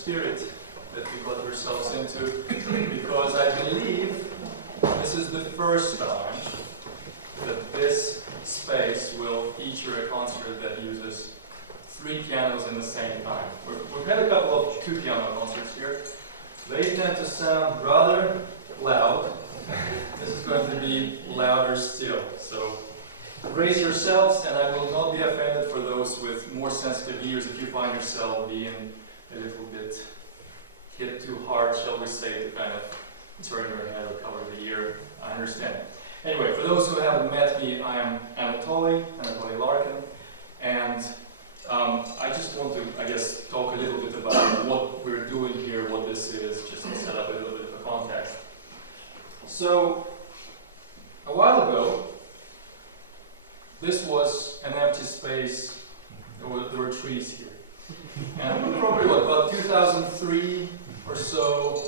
spirit that you got yourselves into, because I believe this is the first time that this space will feature a concert that uses 3 pianos in the same time. We've had a couple of 2-piano concerts here. They tend to sound rather loud. This is going to be louder still. So brace yourselves, and I will not be offended for those with more sensitive ears if you find yourself being a little bit hit too hard, shall we say, to kind of turn your head or cover the ear. I understand. Anyway, for those who haven't met me, I am Anatoly Larkin, and I just want to, I guess, talk a little bit about what we're doing here, what this is, just to set up a little bit of a context. So, a while ago, this was an empty space. There were trees here. And probably, about 2003 or so,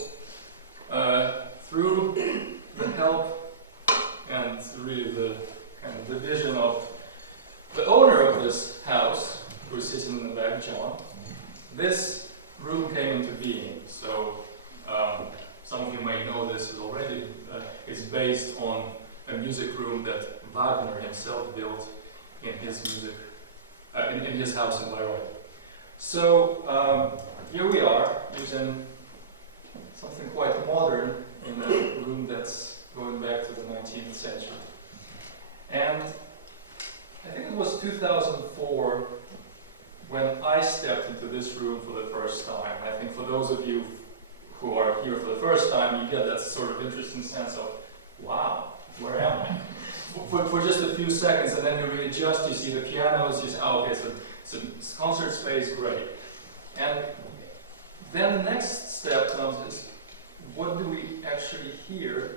through the help and really the kind of the vision of the owner of this house, who is sitting in the back, John, this room came into being. So some of you may know this already. It's based on a music room that Wagner himself built in his music, in his house in Rite. So here we are using something quite modern in a room that's going back to the 19th century. And I think it was 2004 when I stepped into this room for the first time. I think for those of you who are here for the first time, you get that sort of interesting sense of, wow, where am I? For just a few seconds, and then you readjust, you see the pianos, you say, oh, okay, so it's concert space, great. And then the next step comes is, what do we actually hear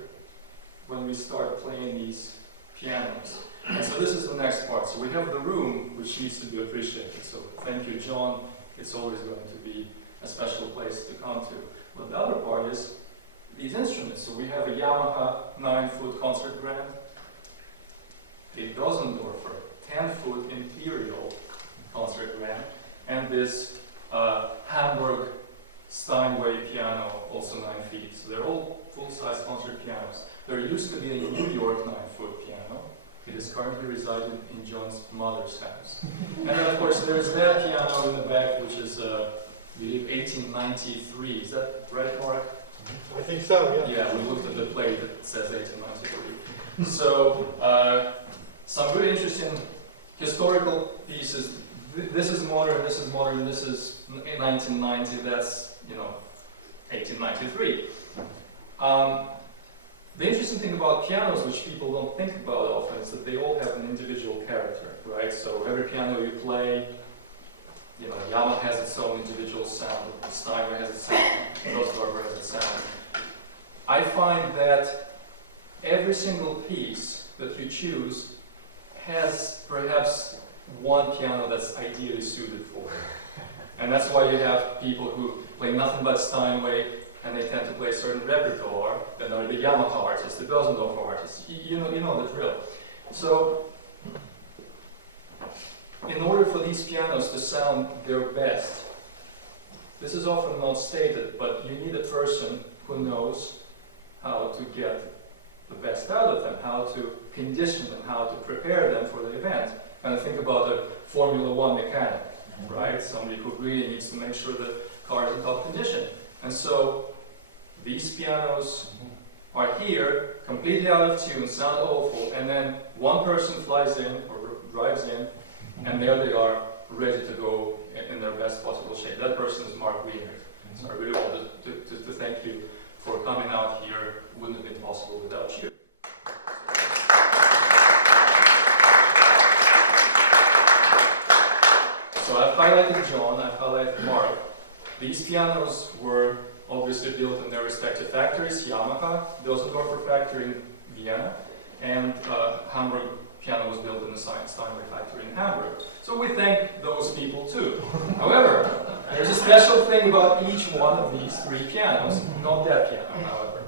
when we start playing these pianos? And so this is the next part. So we have the room, which needs to be appreciated. So thank you, John. It's always going to be a special place to come to. But the other part is these instruments. So we have a Yamaha 9-foot concert grand, a Bösendorfer 10-foot Imperial concert grand, and this Hamburg Steinway piano, also 9 feet. So they're all full-size concert pianos. There used to be a New York 9-foot piano. It is currently residing in John's mother's house. And then, of course, there's that piano in the back, which is, I believe, 1893. Is that right, Mark? I think so, yeah. Yeah, we looked at the plate that says 1893. So, some really interesting historical pieces. This is modern, this is 1990, that's, 1893. The interesting thing about pianos, which people don't think about often, is that they all have an individual character, right? So every piano you play, Yamaha has its own individual sound, Steinway has its sound, Bösendorfer has its sound. I find that every single piece that you choose has perhaps one piano that's ideally suited for it. And that's why you have people who play nothing but Steinway, and they tend to play a certain repertoire. Then there are the Yamaha artists, the Bösendorfer artists. You know the drill. So, in order for these pianos to sound their best, this is often not stated, but you need a person who knows how to get the best out of them, how to condition them, how to prepare them for the event. And think about a Formula One mechanic, right? Somebody who really needs to make sure the car is in top condition. And so, these pianos are here, completely out of tune, sound awful, and then one person flies in or drives in, and there they are, ready to go in their best possible shape. That person is Mark Wiener. So I really wanted to thank you for coming out here. It wouldn't have been possible without you. So I've highlighted John, I've highlighted Mark. These pianos were obviously built in their respective factories. Yamaha, Bösendorfer factory in Vienna, and Hamburg piano was built in the Steinway factory in Hamburg. So we thank those people too. However, there's a special thing about each one of these 3 pianos, not that piano, however.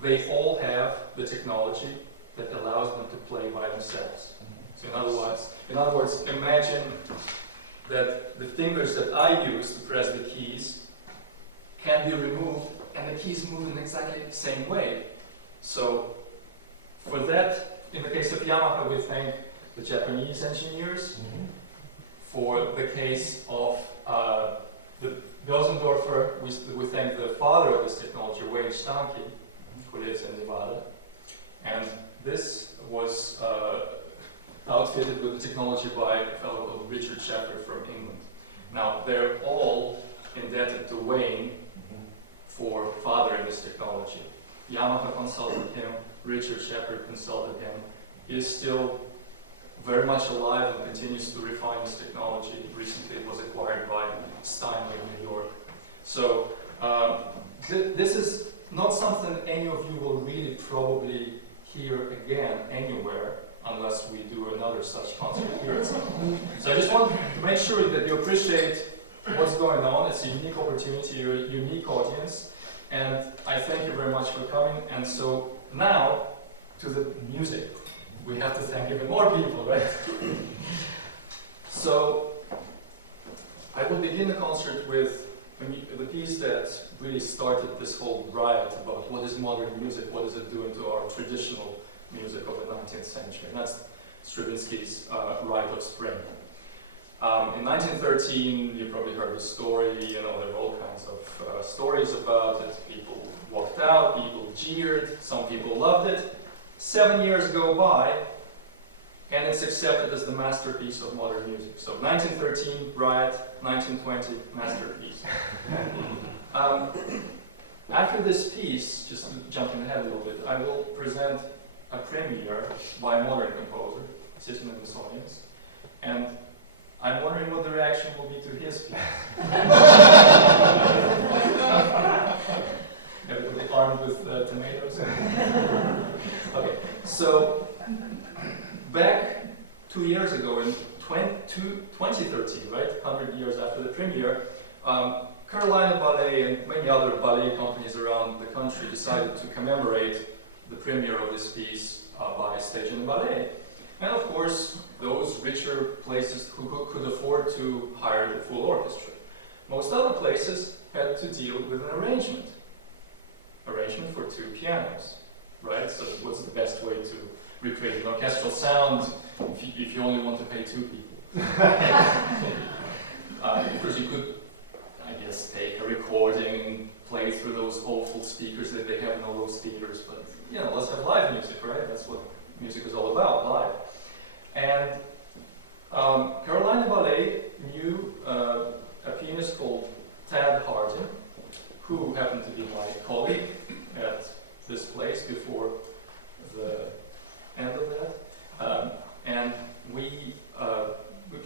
They all have the technology that allows them to play by themselves. So in other words, imagine that the fingers that I use to press the keys can be removed, and the keys move in exactly the same way. So for that, in the case of Yamaha, we thank the Japanese engineers. For the case of the Bösendorfer, we thank the father of this technology, Wayne Stahnke, who lives in Nevada. And this was outfitted with the technology by a fellow called Richard Shepard from England. Now, they're all indebted to Wayne for fathering this technology. Yamaha consulted him, Richard Shepard consulted him. He is still very much alive and continues to refine this technology. Recently it was acquired by Steinway in New York. So this is not something any of you will really probably hear again anywhere unless we do another such concert here at some point. So I just want to make sure that you appreciate what's going on. It's a unique opportunity, you're a unique audience, and I thank you very much for coming. And so now to the music. We have to thank even more people, right? So I will begin the concert with the piece that really started this whole riot about what is modern music, what is it doing to our traditional music of the 19th century. And that's Stravinsky's Rite of Spring. In 1913, you probably heard the story, there were all kinds of stories about it. People walked out, people jeered, some people loved it. 7 years go by, and it's accepted as the masterpiece of modern music. So 1913, Rite, 1920, masterpiece. After this piece, just jumping ahead a little bit, I will present a premiere by a modern composer sitting in this audience. And I'm wondering what the reaction will be to his piece. Everybody armed with tomatoes? Okay, so back 2 years ago in 2013, right, 100 years after the premiere, Carolina Ballet and many other ballet companies around the country decided to commemorate the premiere of this piece by staging a ballet. And of course, those richer places who could afford to hire the full orchestra. Most other places had to deal with an arrangement for 2 pianos, right? So what's the best way to recreate an orchestral sound if you only want to pay 2 people? Of course, you could, I guess, take a recording and play through those awful speakers that they have in all those theaters, but let's have live music, right? That's what music is all about, live. And Carolina Ballet knew a pianist called Tad Hardin, who happened to be my colleague at this place before the end of that. And we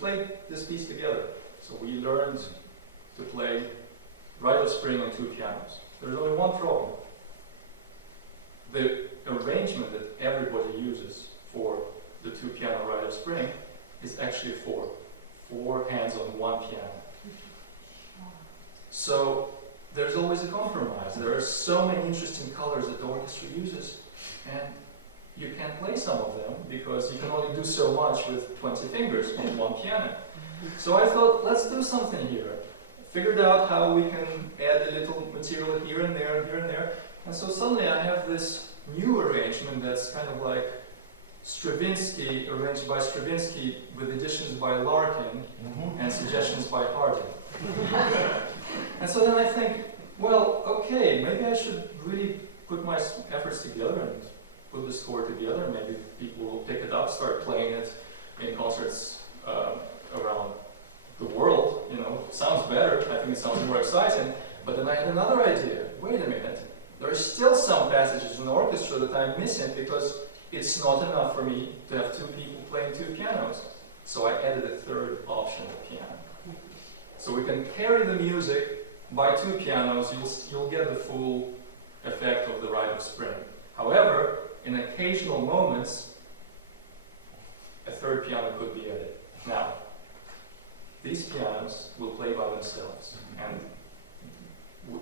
played this piece together. So we learned to play Rite of Spring on 2 pianos. There's only one problem. The arrangement that everybody uses for the 2-piano Rite of Spring is actually 4 hands on 1 piano. So there's always a compromise. There are so many interesting colors that the orchestra uses, and you can't play some of them because you can only do so much with 20 fingers on 1 piano. So I thought, let's do something here. Figured out how we can add a little material here and there, and so suddenly I have this new arrangement that's kind of like Stravinsky, arranged by Stravinsky with additions by Larkin and suggestions by Hardin. And so then I think, well, okay, maybe I should really put my efforts together and put the score together. Maybe people will pick it up, start playing it in concerts around the world. Sounds better. I think it sounds more exciting. But then I had another idea. Wait a minute. There are still some passages in the orchestra that I'm missing because it's not enough for me to have 2 people playing 2 pianos. So I added a 3rd option of piano. So we can carry the music by 2 pianos. You'll get the full effect of the Rite of Spring. However, in occasional moments, a 3rd piano could be added. Now, these pianos will play by themselves. And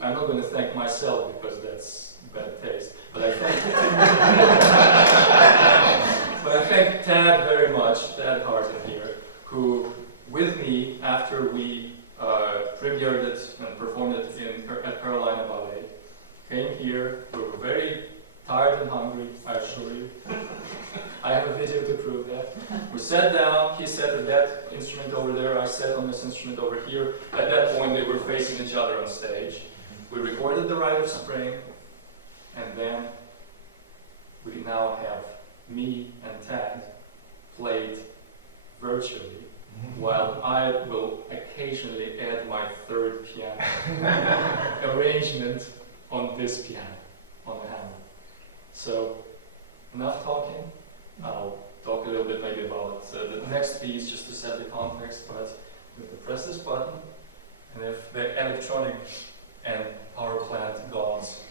I'm not going to thank myself because that's bad taste. But I thank Tad very much, Tad Hardin here, who, with me, after we premiered it and performed it at Carolina came here, we were very tired and hungry, I assure you. I have a video to prove that. We sat down, he sat at that instrument over there, I sat on this instrument over here. At that point they were facing each other on stage. We recorded the Rite of Spring, and then we now have me and Tad played virtually, while I will occasionally add my third piano arrangement on this piano, on the Hamburg. So, enough talking. I'll talk a little bit maybe about the next piece, just to set the context, but you have to press this button, and if the electronic and power plant gods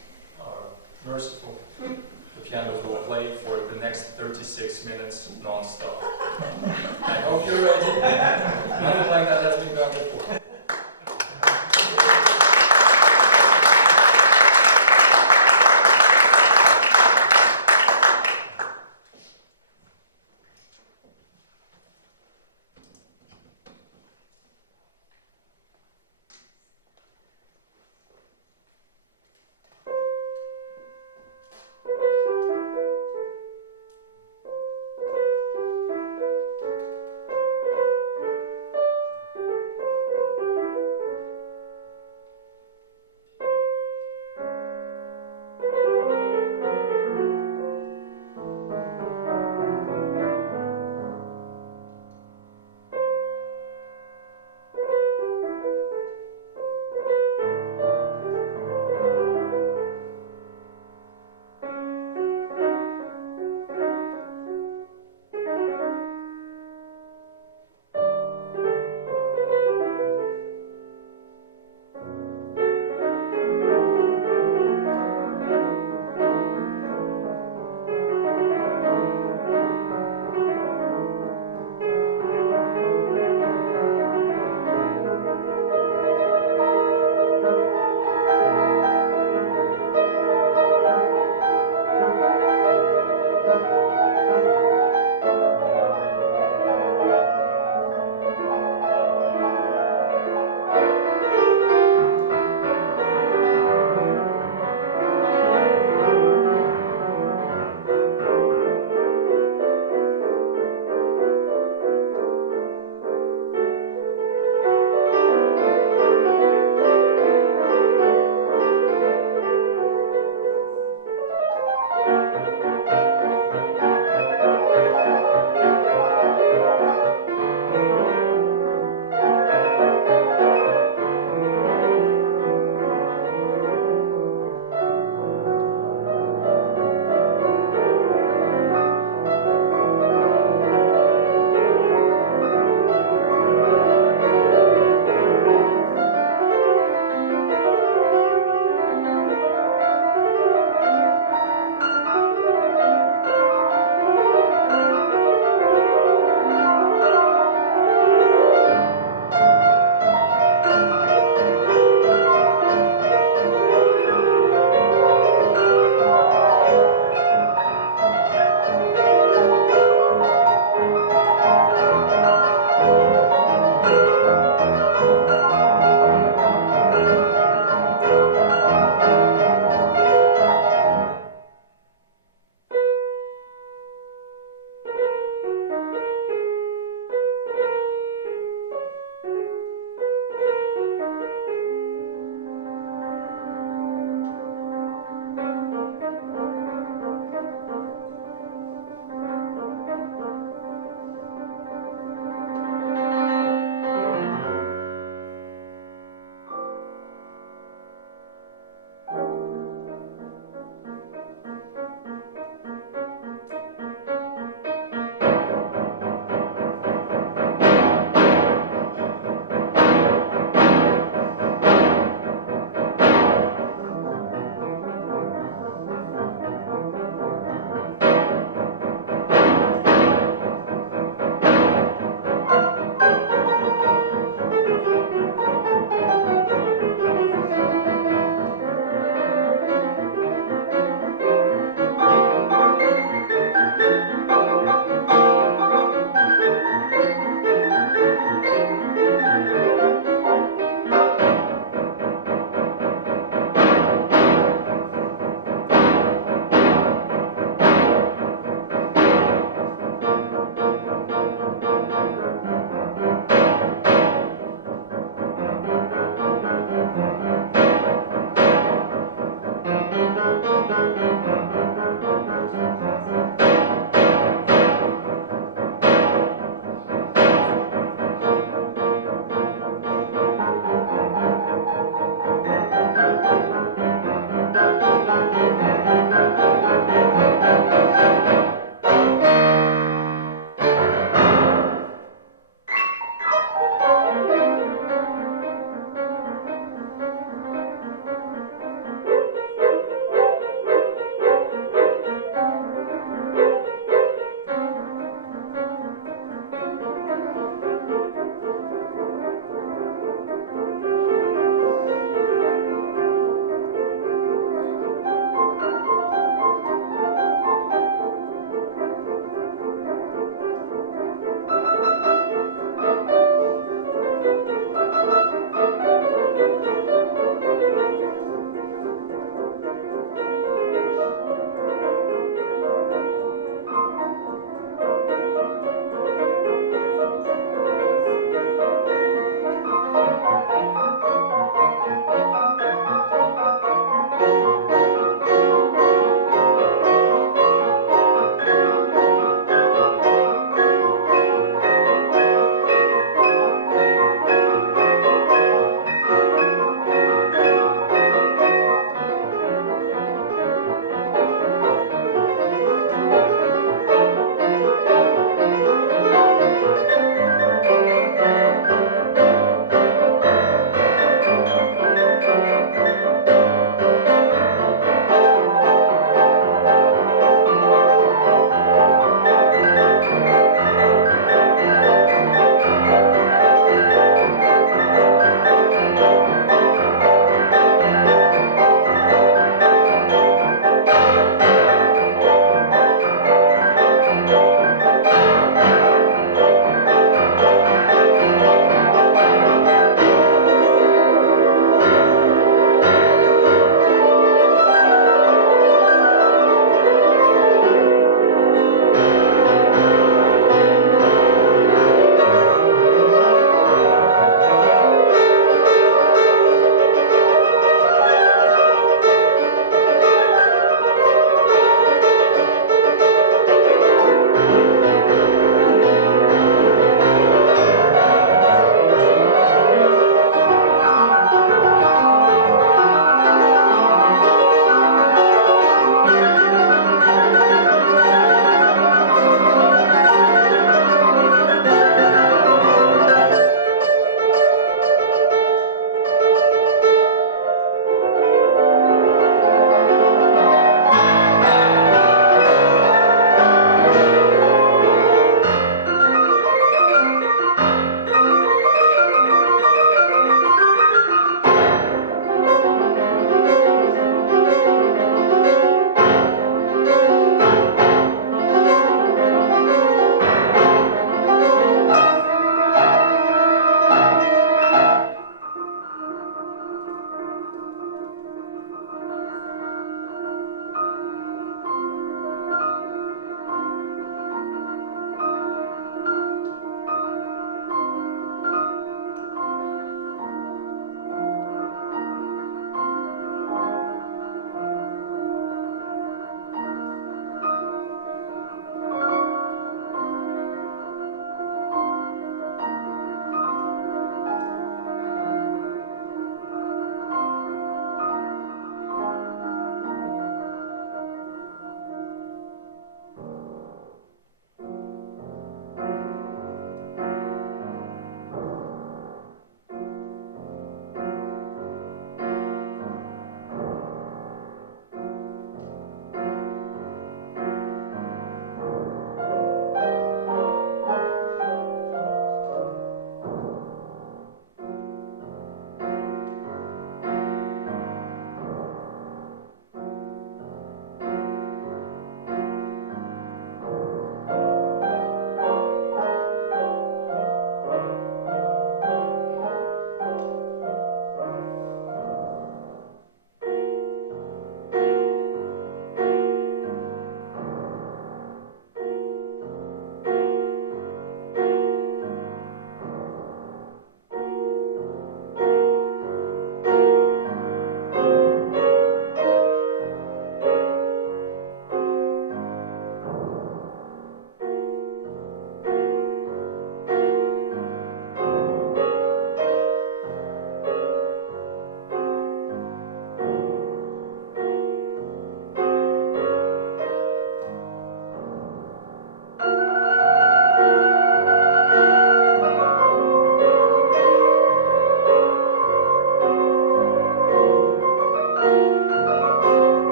are merciful, the pianos will play for the next 36 minutes non-stop. I hope you're ready. Nothing like that has been done before.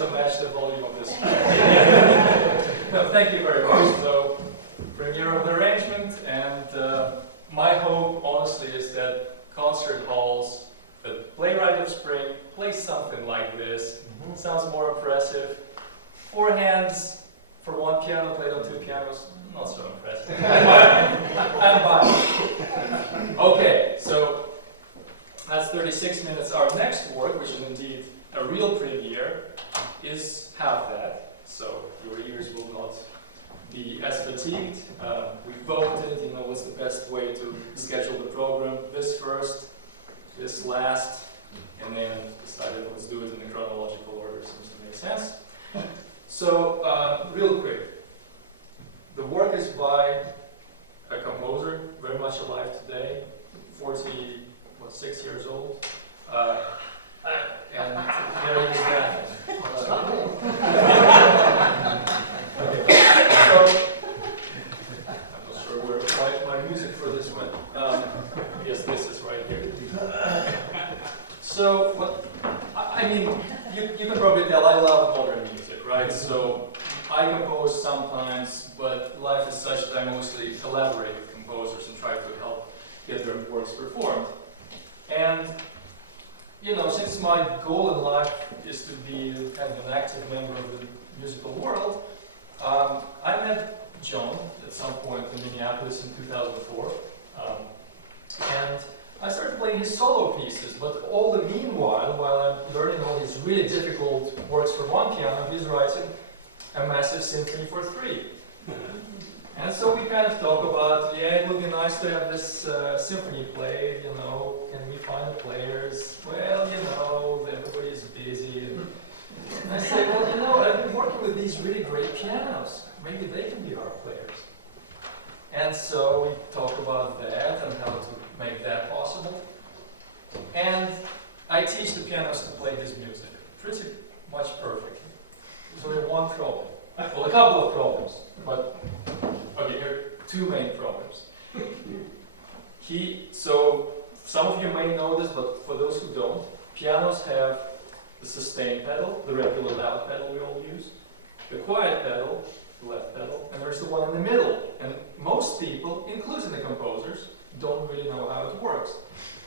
to match the volume of this. No, thank you very much. So, premiere of the arrangement, and my hope, honestly, is that concert halls that play Rite of Spring play something like this. Sounds more impressive. 4 hands for 1 piano played on 2 pianos, not so impressive. I'm biased. Okay, so that's 36 minutes. Our next work, which is indeed a real premiere, is half that. So your ears will not be as fatigued. We voted, what's the best way to schedule the program. This first, this last, and then decided let's do it in the chronological order. Seems to make sense. So, real quick. The work is by a composer, very much alive today, 46 years old. And there is that. Okay. So, I'm not sure where my music for this went. Yes, this is right here. So, I mean, you can probably tell I love modern music, right? So, I compose sometimes, but life is such that I mostly collaborate with composers and try to help get their works performed. And, since my goal in life is to be kind of an active member of the musical world, I met John at some point in Minneapolis in 2004. And I started playing his solo pieces, but all the meanwhile, while I'm learning all these really difficult works for 1 piano, he's writing a massive symphony for 3. And so we kind of talk about, it would be nice to have this symphony played, can we find the players? Well, everybody's busy. And I say, well, I've been working with these really great pianos. Maybe they can be our players. And so we talk about that and how to make that possible. And I teach the pianos to play his music pretty much perfectly. There's only one problem. Well, a couple of problems, but okay, here are 2 main problems. So some of you may know this, but for those who don't, pianos have the sustain pedal, the regular loud pedal we all use, the quiet pedal, the left pedal, and there's the one in the middle. And most people, including the composers, don't really know how it works.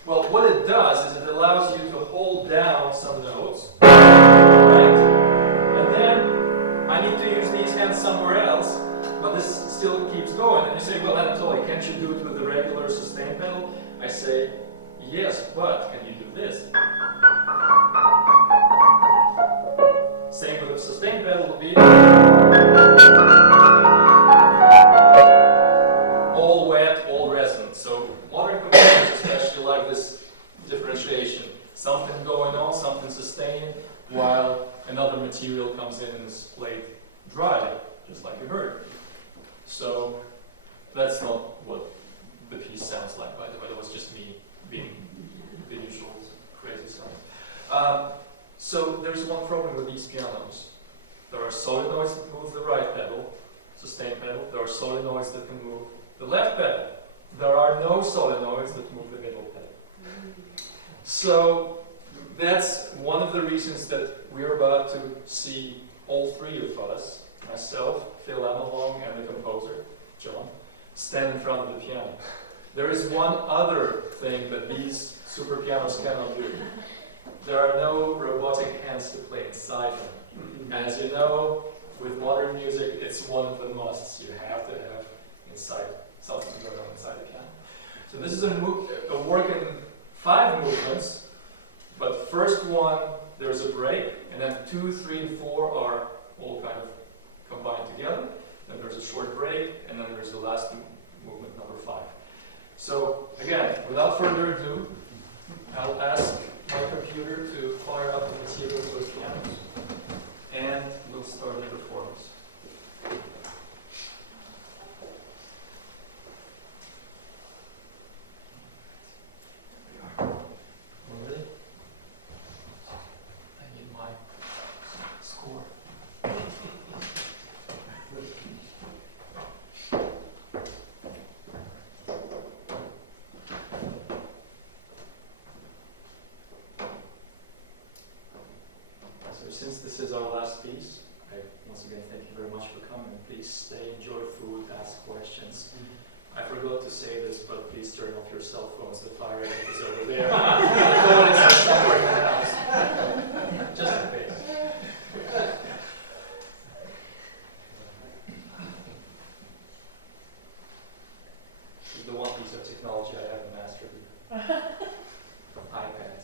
Well, what it does is it allows you to hold down some notes, right? And then I need to use these hands somewhere else, but this still keeps going. And you say, well, Anatoly, can't you do it with the regular sustain pedal? I say, yes, but can you do this? Same with the sustain pedal would be all wet, all resonant. So modern composers especially like this differentiation. Something going on, something sustained, while another material comes in and is played dry, just like you heard. So that's not what the piece sounds like, by the way. That was just me being the usual crazy self. So there's one problem with these pianos. There are solenoids that move the right pedal, sustain pedal. There are solenoids that can move the left pedal. There are no solenoids that move the middle pedal. So that's one of the reasons that we're about to see all 3 of us, myself, Phil Amelong, and the composer, John, stand in front of the piano. There is one other thing that these super pianos cannot do. There are no robotic hands to play inside them. As you know, with modern music, it's one of the musts. You have to have something going on inside the piano. So this is a work in 5 movements, but first one, there's a break, and then 2, 3, and 4 are all kind of combined together. Then there's a short break, and then there's the last movement, number 5. So again, without further ado, I'll ask my computer to fire up the materials for the pianos, and we'll start the performance. Ready? I need my score. So since this is our last pirate is over there. The phone is somewhere in the house. Just in case. This is the one piece of technology I haven't mastered. iPads.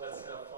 let's have